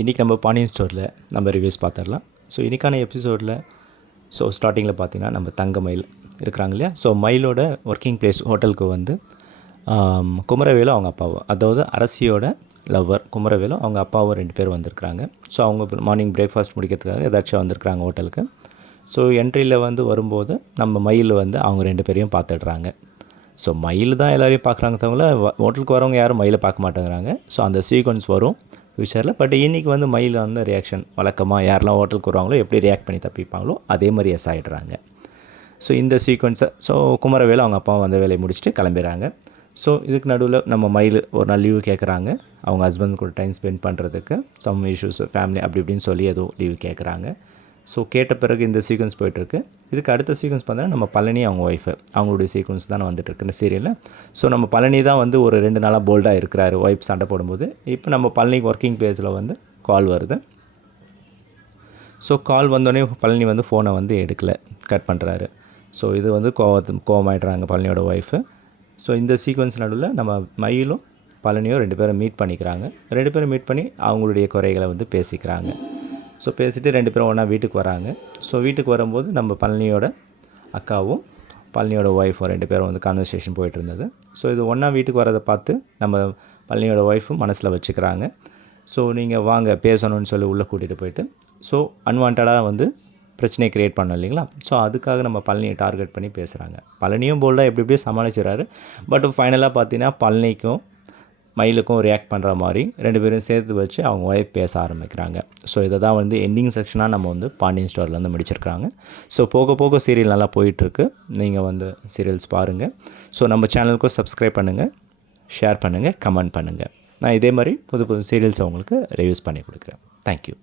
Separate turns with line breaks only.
இன்றைக்கி நம்ம பாண்டியன் ஸ்டோரில் நம்ம ரிவ்யூஸ் பார்த்துடலாம். ஸோ இன்றைக்கான எபிசோடில் ஸோ ஸ்டார்டிங்கில் பார்த்தீங்கன்னா நம்ம தங்க மயில் இருக்கிறாங்க இல்லையா? ஸோ மயிலோட ஒர்க்கிங் பிளேஸ் ஹோட்டலுக்கு வந்து குமரவேலு அவங்க அப்பாவும் அதாவது அரசியோட லவ்வர் குமரவேலு அவங்க அப்பாவும் ரெண்டு பேர் வந்திருக்கிறாங்க. ஸோ அவங்க மார்னிங் பிரேக்ஃபாஸ்ட் முடிக்கிறதுக்காக ஏதாச்சும் வந்திருக்கிறாங்க ஹோட்டலுக்கு ஸோ என்ட்ரியில் வந்து வரும்போது நம்ம மயில் வந்து அவங்க ரெண்டு பேரையும் பார்த்துடுறாங்க. ஸோ மயில் தான் எல்லோரையும் பார்க்குறாங்க தவிர ஹோட்டலுக்கு வரவங்க யாரும் மயிலை பார்க்க மாட்டேங்கிறாங்க. ஸோ அந்த சீக்வன்ஸ் வரும். ஃப்யூச்சரில் பட் இன்றைக்கி வந்து மயில் வந்து ரியாக்ஷன் வழக்கமாக யாரெல்லாம் ஹோட்டலுக்கு வருவாங்களோ எப்படி ரியாக்ட் பண்ணி தப்பிப்பாங்களோ அதே மாதிரி எஸ் ஆகிடுறாங்க ஸோ இந்த சீக்வன்ஸை ஸோ குமரவேலு அவங்க அப்பா வந்த வேலையை முடிச்சுட்டு கிளம்பிடுறாங்க. ஸோ இதுக்கு நடுவில் நம்ம மயில் ஒரு நாள் லீவு கேட்குறாங்க அவங்க ஹஸ்பண்ட் கூட டைம் ஸ்பெண்ட் பண்ணுறதுக்கு சம் இஷ்யூஸ் ஃபேமிலி அப்படி இப்படின்னு சொல்லி ஏதோ லீவு கேட்குறாங்க ஸோ கேட்ட பிறகு இந்த சீக்வன்ஸ் போயிட்டுருக்கு. இதுக்கு அடுத்த சீக்வன்ஸ் பார்த்தீங்கன்னா நம்ம பழனி அவங்க ஒய்ஃபு அவங்களுடைய சீக்வன்ஸ் தான் வந்துட்டுருக்கு இந்த சீரியலில் ஸோ நம்ம பழனி தான் வந்து ஒரு ரெண்டு நாளாக போல்டாக இருக்கிறாரு ஒய்ஃப் சண்டை போடும்போது. இப்போ நம்ம பழனி ஒர்க்கிங் பேஸில் வந்து கால் வருது. ஸோ கால் வந்தோடனே பழனி வந்து ஃபோனை வந்து எடுக்கலை. கட் பண்ணுறாரு ஸோ இது வந்து கோவத்து கோவமாயிடுறாங்க பழனியோட ஒய்ஃபு ஸோ இந்த சீக்வன்ஸ் நடுவில் நம்ம மயிலும் பழனியும் ரெண்டு பேரும் மீட் பண்ணிக்கிறாங்க. ரெண்டு பேரும் மீட் பண்ணி அவங்களுடைய குறைகளை வந்து பேசிக்கிறாங்க. ஸோ பேசிவிட்டு ரெண்டு பேரும் ஒன்றா வீட்டுக்கு வராங்க. ஸோ வீட்டுக்கு வரும்போது நம்ம பழனியோட அக்காவும் பழனியோட ஒய்ஃபும் ரெண்டு பேரும் வந்து கான்வர்சேஷன் போயிட்டு இருந்தது ஸோ இது ஒன்றா வீட்டுக்கு வரதை பார்த்து நம்ம பழனியோட ஒய்ஃபும் மனசில் வச்சுக்கிறாங்க. ஸோ நீங்கள் வாங்க பேசணும்னு சொல்லி உள்ளே கூட்டிகிட்டு போயிட்டு. ஸோ அன்வான்டாக வந்து பிரச்சனையை க்ரியேட் பண்ணோம் இல்லைங்களா? ஸோ அதுக்காக நம்ம பழனியை டார்கெட் பண்ணி பேசுகிறாங்க பழனியும் போல்டாக எப்படி எப்படியோ சமாளிச்சிடறாரு. பட் ஃபைனலாக பார்த்தீங்கன்னா பழனிக்கும் மயிலுக்கும் ரியாக்ட் பண்ணுற மாதிரி ரெண்டு பேரும் சேர்த்து வச்சு அவங்க ஒய்ஃப் பேச ஆரம்பிக்கிறாங்க. ஸோ இதை தான் வந்து எண்டிங் செக்ஷனாக நம்ம வந்து பாண்டியன் ஸ்டோரில் வந்து முடிச்சிருக்காங்க ஸோ போக போக சீரியல் நல்லா போயிட்டுருக்கு. நீங்கள் வந்து சீரியல்ஸ் பாருங்கள் ஸோ நம்ம சேனலுக்கும் சப்ஸ்கிரைப் பண்ணுங்கள் ஷேர் பண்ணுங்கள் கமெண்ட் பண்ணுங்கள் நான் இதே மாதிரி புது புது சீரியல்ஸ் உங்களுக்கு ரிவ்யூஸ் பண்ணி கொடுக்குறேன். தேங்க்யூ